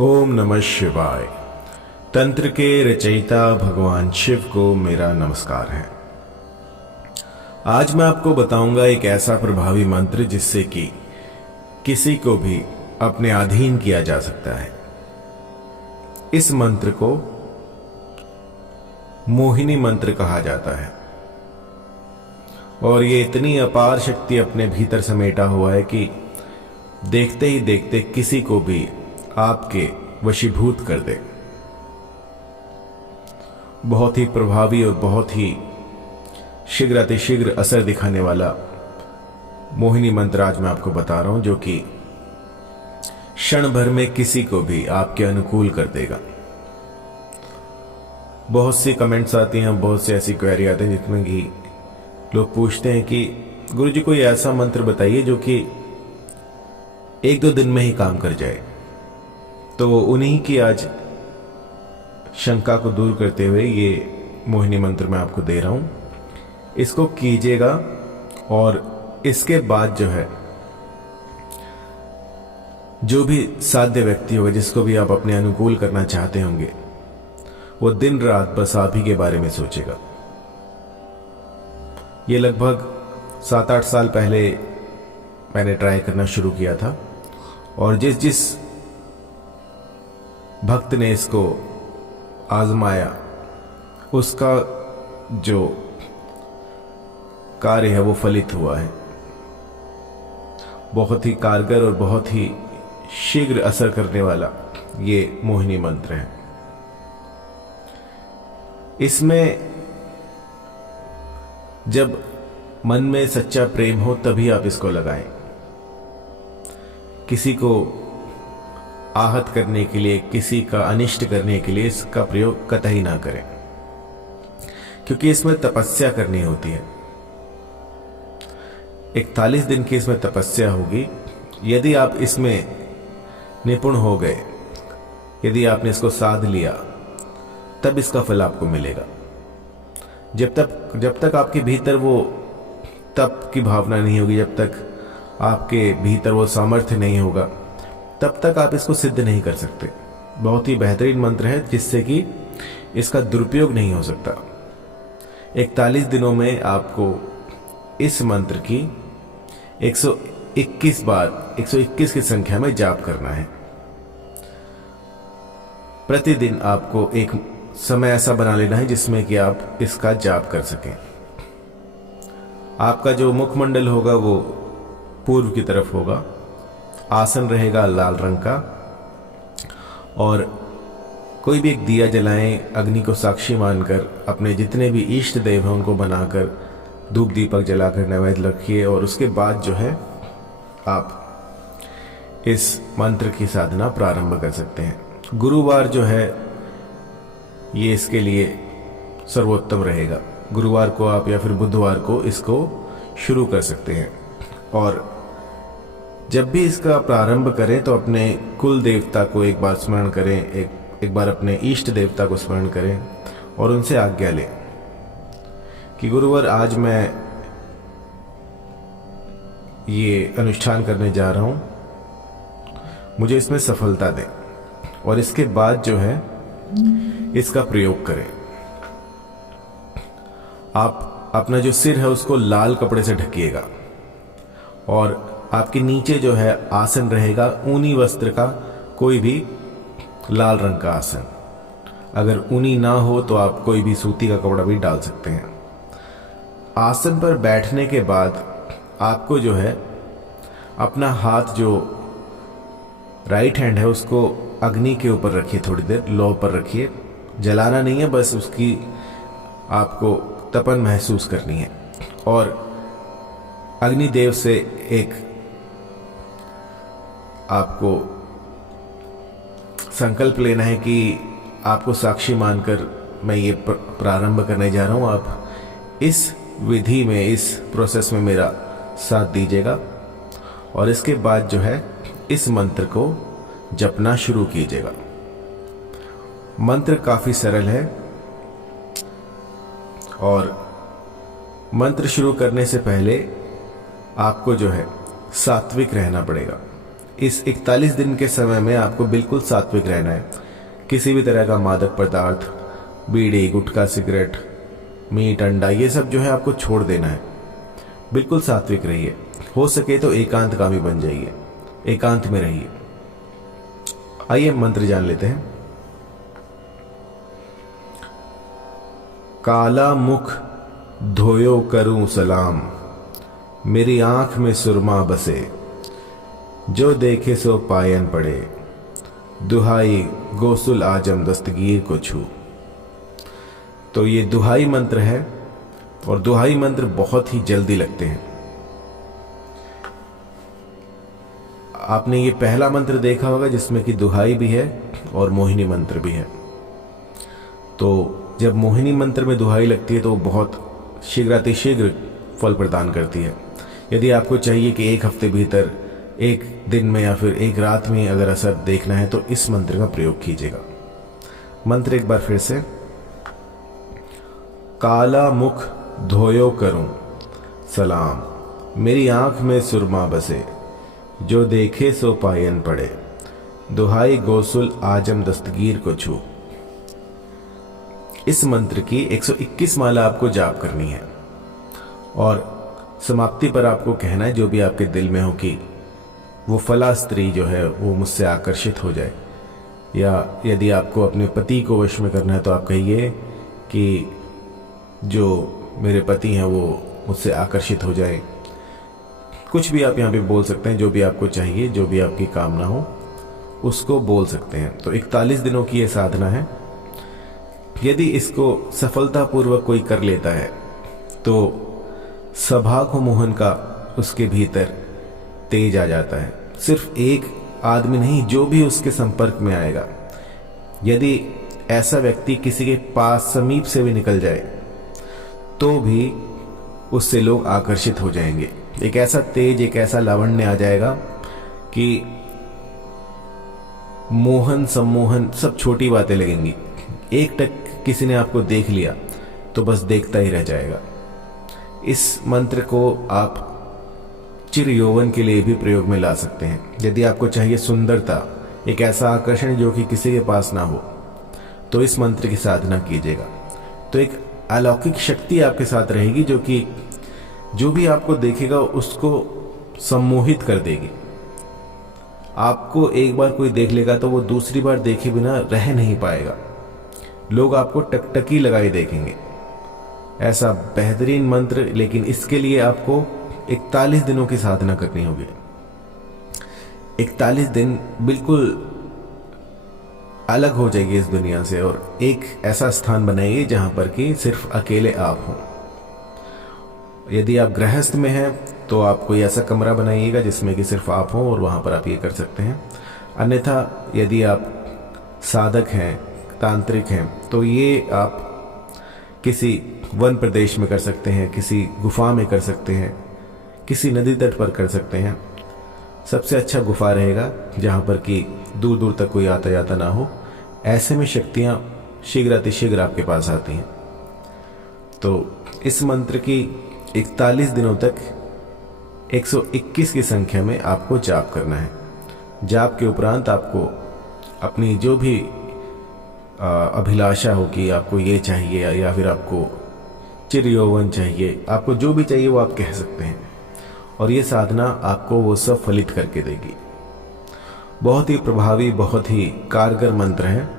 ओम नमः शिवाय। तंत्र के रचयिता भगवान शिव को मेरा नमस्कार है। आज मैं आपको बताऊंगा एक ऐसा प्रभावी मंत्र जिससे कि किसी को भी अपने अधीन किया जा सकता है। इस मंत्र को मोहिनी मंत्र कहा जाता है और ये इतनी अपार शक्ति अपने भीतर समेटा हुआ है कि देखते ही देखते किसी को भी आपके वशीभूत कर दे। बहुत ही प्रभावी और बहुत ही शीघ्र अतिशीघ्र असर दिखाने वाला मोहिनी मंत्र आज मैं आपको बता रहा हूं, जो कि क्षण भर में किसी को भी आपके अनुकूल कर देगा। बहुत सी कमेंट्स आती हैं, बहुत सी ऐसी क्वेरी आती हैं जिसमें कि लोग पूछते हैं कि गुरुजी कोई ऐसा मंत्र बताइए जो कि 1-2 दिन में ही काम कर जाए। तो उन्हीं की आज शंका को दूर करते हुए ये मोहिनी मंत्र मैं आपको दे रहा हूं। इसको कीजिएगा और इसके बाद जो है, जो भी साध्य व्यक्ति होगा जिसको भी आप अपने अनुकूल करना चाहते होंगे, वो दिन रात बस आप ही के बारे में सोचेगा। ये लगभग 7-8 साल पहले मैंने ट्राई करना शुरू किया था और जिस भक्त ने इसको आजमाया उसका जो कार्य है वो फलित हुआ है। बहुत ही कारगर और बहुत ही शीघ्र असर करने वाला ये मोहिनी मंत्र है। इसमें जब मन में सच्चा प्रेम हो तभी आप इसको लगाएं। किसी को आहत करने के लिए, किसी का अनिष्ट करने के लिए इसका प्रयोग कतई ना करें, क्योंकि इसमें तपस्या करनी होती है। 41 दिन की इसमें तपस्या होगी। यदि आप इसमें निपुण हो गए, यदि आपने इसको साध लिया, तब इसका फल आपको मिलेगा। जब तक आपके भीतर वो तप की भावना नहीं होगी, जब तक आपके भीतर वो सामर्थ्य नहीं होगा, तब तक आप इसको सिद्ध नहीं कर सकते। बहुत ही बेहतरीन मंत्र है जिससे कि इसका दुरुपयोग नहीं हो सकता। 41 दिनों में आपको इस मंत्र की 121 बार 121 की संख्या में जाप करना है। प्रतिदिन आपको एक समय ऐसा बना लेना है जिसमें कि आप इसका जाप कर सकें। आपका जो मुखमंडल होगा वो पूर्व की तरफ होगा। आसन रहेगा लाल रंग का और कोई भी एक दिया जलाएं, अग्नि को साक्षी मानकर अपने जितने भी इष्ट देव हैं उनको बनाकर धूप दीपक जलाकर नैवेद्य रखिए और उसके बाद जो है आप इस मंत्र की साधना प्रारंभ कर सकते हैं। गुरुवार जो है ये इसके लिए सर्वोत्तम रहेगा। गुरुवार को आप या फिर बुधवार को इसको शुरू कर सकते हैं और जब भी इसका प्रारंभ करें तो अपने कुल देवता को एक बार स्मरण करें, एक बार अपने इष्ट देवता को स्मरण करें और उनसे आज्ञा लें कि गुरुवार आज मैं ये अनुष्ठान करने जा रहा हूं, मुझे इसमें सफलता दें। और इसके बाद जो है इसका प्रयोग करें। आप अपना जो सिर है उसको लाल कपड़े से ढकिएगा और आपके नीचे जो है आसन रहेगा ऊनी वस्त्र का, कोई भी लाल रंग का आसन। अगर ऊनी ना हो तो आप कोई भी सूती का कपड़ा भी डाल सकते हैं। आसन पर बैठने के बाद आपको जो है अपना हाथ, जो राइट हैंड है, उसको अग्नि के ऊपर रखिए, थोड़ी देर लो पर रखिए। जलाना नहीं है, बस उसकी आपको तपन महसूस करनी है और अग्निदेव से एक आपको संकल्प लेना है कि आपको साक्षी मानकर मैं ये प्रारंभ करने जा रहा हूं। आप इस विधि में, इस प्रोसेस में मेरा साथ दीजिएगा और इसके बाद जो है इस मंत्र को जपना शुरू कीजिएगा। मंत्र काफी सरल है और मंत्र शुरू करने से पहले आपको जो है सात्विक रहना पड़ेगा। इस 41 दिन के समय में आपको बिल्कुल सात्विक रहना है। किसी भी तरह का मादक पदार्थ, बीड़ी, गुटखा, सिगरेट, मीट, अंडा, ये सब जो है आपको छोड़ देना है। बिल्कुल सात्विक रहिए। हो सके तो एकांतकामी बन जाइए, एकांत में रहिए। आइए मंत्र जान लेते हैं। काला मुख धोयो करूं सलाम, मेरी आंख में सुरमा बसे, जो देखे सो पायन पड़े, दुहाई गोसुल आजम दस्तगीर को छू। तो ये दुहाई मंत्र है और दुहाई मंत्र बहुत ही जल्दी लगते हैं। आपने ये पहला मंत्र देखा होगा जिसमें कि दुहाई भी है और मोहिनी मंत्र भी है। तो जब मोहिनी मंत्र में दुहाई लगती है तो वो बहुत शीघ्रातिशीघ्र फल प्रदान करती है। यदि आपको चाहिए कि एक हफ्ते भीतर, एक दिन में या फिर एक रात में अगर असर देखना है तो इस मंत्र का प्रयोग कीजिएगा। मंत्र एक बार फिर से। काला मुख धोयो करूं सलाम, मेरी आंख में सुरमा बसे, जो देखे सो पायन पड़े, दुहाई गोसुल आजम दस्तगीर को छू। इस मंत्र की 121 माला आपको जाप करनी है और समाप्ति पर आपको कहना है जो भी आपके दिल में हो कि वो फला स्त्री जो है वो मुझसे आकर्षित हो जाए, या यदि आपको अपने पति को वश में करना है तो आप कहिए कि जो मेरे पति हैं वो मुझसे आकर्षित हो जाए। कुछ भी आप यहाँ पे बोल सकते हैं, जो भी आपको चाहिए, जो भी आपकी कामना हो उसको बोल सकते हैं। तो 41 दिनों की ये साधना है। यदि इसको सफलतापूर्वक कोई कर लेता है तो सभा को मोहन का उसके भीतर तेज आ जाता है। सिर्फ एक आदमी नहीं, जो भी उसके संपर्क में आएगा, यदि ऐसा व्यक्ति किसी के पास समीप से भी निकल जाए तो भी उससे लोग आकर्षित हो जाएंगे। एक ऐसा तेज, एक ऐसा लावण्य आ जाएगा कि मोहन सम्मोहन सब छोटी बातें लगेंगी। एक टक किसी ने आपको देख लिया तो बस देखता ही रह जाएगा। इस मंत्र को आप चिर यौवन के लिए भी प्रयोग में ला सकते हैं। यदि आपको चाहिए सुंदरता, एक ऐसा आकर्षण जो कि किसी के पास ना हो, तो इस मंत्र की साधना कीजिएगा। तो एक अलौकिक शक्ति आपके साथ रहेगी जो कि जो भी आपको देखेगा उसको सम्मोहित कर देगी। आपको एक बार कोई देख लेगा तो वो दूसरी बार देखे बिना रह नहीं पाएगा। लोग आपको टकटकी लगाए देखेंगे। ऐसा बेहतरीन मंत्र, लेकिन इसके लिए आपको 41 दिनों की साधना करनी होगी। 41 दिन बिल्कुल अलग हो जाएगी इस दुनिया से और एक ऐसा स्थान बनाइए जहां पर कि सिर्फ अकेले आप हों। यदि आप गृहस्थ में हैं तो आप कोई ऐसा कमरा बनाइएगा जिसमें कि सिर्फ आप हों और वहां पर आप ये कर सकते हैं। अन्यथा यदि आप साधक हैं, तांत्रिक हैं, तो ये आप किसी वन प्रदेश में कर सकते हैं, किसी गुफा में कर सकते हैं, किसी नदी तट पर कर सकते हैं। सबसे अच्छा गुफा रहेगा जहां पर कि दूर दूर तक कोई आता जाता ना हो। ऐसे में शक्तियां शीघ्रातिशीघ्र आपके पास आती हैं। तो इस मंत्र की 41 दिनों तक 121 की संख्या में आपको जाप करना है। जाप के उपरांत आपको अपनी जो भी अभिलाषा हो कि आपको ये चाहिए या फिर आपको चिर यौवन चाहिए, आपको जो भी चाहिए वो आप कह सकते हैं और ये साधना आपको वो सब फलित करके देगी। बहुत ही प्रभावी, बहुत ही कारगर मंत्र है।